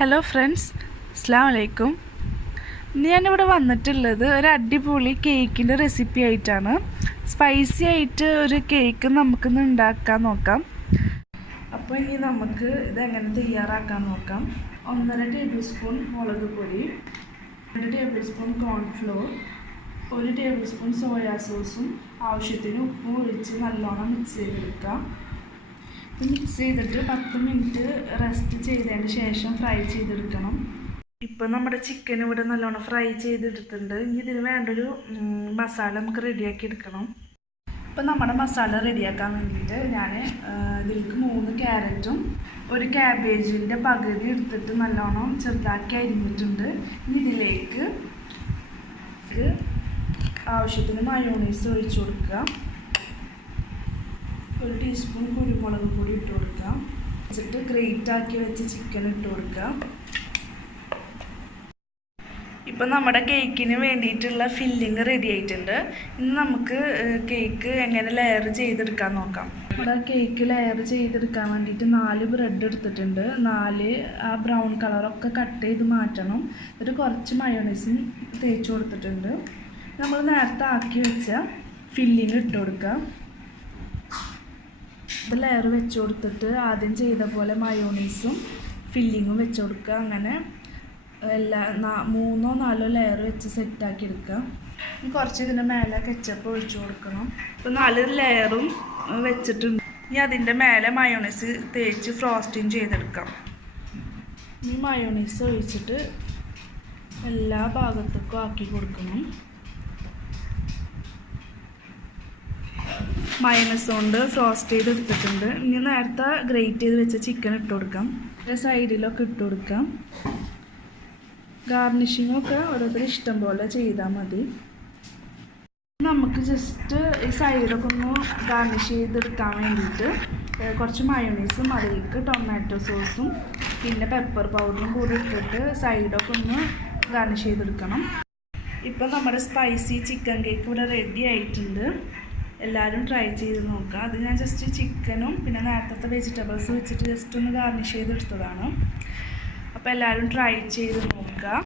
Hello friends, അസ്സലാമു അലൈക്കും. ഞാനിവിടെ വന്നിട്ടുള്ളത് ഒരു അടിപൊളി കേക്കിൻ്റെ റെസിപ്പി ആയിട്ടാണ്. സ്പൈസി ആയിട്ട് ഒരു കേക്ക് നമുക്കിന്ന് ഉണ്ടാക്കാൻ നോക്കാം. അപ്പോൾ ഇനി നമുക്ക് ഇതെങ്ങനെ തയ്യാറാക്കാൻ നോക്കാം. 1.5 ടേബിൾ സ്പൂൺ മുളക് പൊടി, 2 table spoon cornflour, 1 table spoon soya സോസും ആവശ്യത്തിന് ഉപ്പും ഒഴിച്ച് നല്ലോണം മിക്സ് ചെയ്തെടുക്കാം. മിക്സ് ചെയ്തിട്ട് 10 മിനിറ്റ് റെസ്റ്റ് ചെയ്തതിന് ശേഷം ഫ്രൈ ചെയ്തെടുക്കണം. ഇപ്പം നമ്മുടെ ചിക്കൻ ഇവിടെ നല്ലോണം ഫ്രൈ ചെയ്തെടുത്തിട്ടുണ്ട്. ഇനി ഇതിന് വേണ്ടൊരു മസാല നമുക്ക് റെഡിയാക്കി എടുക്കണം. ഇപ്പം നമ്മുടെ മസാല റെഡിയാക്കാൻ വേണ്ടിയിട്ട് ഞാൻ ഇതിലേക്ക് 3 ക്യാരറ്റും 1 ക്യാബേജിൻ്റെ പകുതി എടുത്തിട്ട് നല്ലോണം ചെറുതാക്കി അരിഞ്ഞിട്ടുണ്ട്. ഇനി ഇതിലേക്ക് ആവശ്യത്തിന് മയോണൈസ് ഒഴിച്ചു കൊടുക്കുക. 1 ടീസ്പൂൺ കുരുമുളക് പൊടി ഇട്ട് കൊടുക്കുക. വെച്ചിട്ട് ഗ്രേറ്റ് ആക്കി വെച്ച് ചിക്കൻ ഇട്ട് കൊടുക്കുക. ഇപ്പം നമ്മുടെ കേക്കിന് വേണ്ടിയിട്ടുള്ള ഫില്ലിങ് റെഡി ആയിട്ടുണ്ട്. ഇനി നമുക്ക് കേക്ക് എങ്ങനെ ലെയർ ചെയ്തെടുക്കാൻ നോക്കാം. നമ്മുടെ കേക്ക് ലെയർ ചെയ്തെടുക്കാൻ വേണ്ടിയിട്ട് 4 ബ്രെഡ് എടുത്തിട്ടുണ്ട്. 4 ആ ബ്രൗൺ കളറൊക്കെ കട്ട് ചെയ്ത് മാറ്റണം. എന്നിട്ട് കുറച്ച് മയോണൈസും തേച്ച് കൊടുത്തിട്ടുണ്ട്. നമ്മൾ നേരത്തെ ആക്കി വെച്ച ഫില്ലിങ് ഇട്ട് കൊടുക്കുക. ലെയർ വെച്ച് കൊടുത്തിട്ട് ആദ്യം ചെയ്ത പോലെ മയോണൈസും ഫില്ലിങ്ങും വെച്ച് കൊടുക്കുക. അങ്ങനെ എല്ലാ 3 or 4 ലെയർ വെച്ച് സെറ്റാക്കി എടുക്കുക. കുറച്ച് ഇതിൻ്റെ മേലെ കെച്ചപ്പ് ഒഴിച്ചു കൊടുക്കണം. ഇപ്പോൾ 4 ലെയറും വെച്ചിട്ടുണ്ട്. ഇനി അതിൻ്റെ മേലെ മയോണൈസ് തേച്ച് ഫ്രോസ്റ്റിങ് ചെയ്തെടുക്കാം. ഈ മയോണൈസ് ഒഴിച്ചിട്ട് എല്ലാ ഭാഗത്തേക്കും ആക്കി കൊടുക്കണം. മയോണൈസ് കൊണ്ട് ഫ്രോസ്റ്റ് ചെയ്തെടുത്തിട്ടുണ്ട്. ഇനി നേരത്തെ ഗ്രേറ്റ് ചെയ്ത് വെച്ച ചിക്കൻ ഇട്ട് കൊടുക്കാം. സൈഡിലൊക്കെ ഇട്ട് കൊടുക്കാം. ഗാർണിഷിങ്ങൊക്കെ ഓരോരുത്തർ ഇഷ്ടം പോലെ ചെയ്താൽ മതി. നമുക്ക് ജസ്റ്റ് ഈ സൈഡൊക്കെ ഒന്ന് ഗാർണിഷ് ചെയ്തെടുക്കാൻ വേണ്ടിയിട്ട് കുറച്ച് മയോണൈസും അതിലേക്ക് ടൊമാറ്റോ സോസും പിന്നെ പെപ്പർ പൗഡറും കൂടി ഇട്ടിട്ട് സൈഡൊക്കെ ഒന്ന് ഗാർണിഷ് ചെയ്തെടുക്കണം. ഇപ്പം നമ്മുടെ സ്പൈസി ചിക്കൻ കേക്ക് ഇവിടെ റെഡി ആയിട്ടുണ്ട്. എല്ലാവരും ട്രൈ ചെയ്ത് നോക്കുക. അത് ഞാൻ ജസ്റ്റ് ചിക്കനും പിന്നെ നേരത്തെ വെജിറ്റബിൾസ് വെച്ചിട്ട് ജസ്റ്റ് ഒന്ന് ഗാർണിഷ് ചെയ്തെടുത്തതാണ്. അപ്പോൾ എല്ലാവരും ട്രൈ ചെയ്ത് നോക്കുക.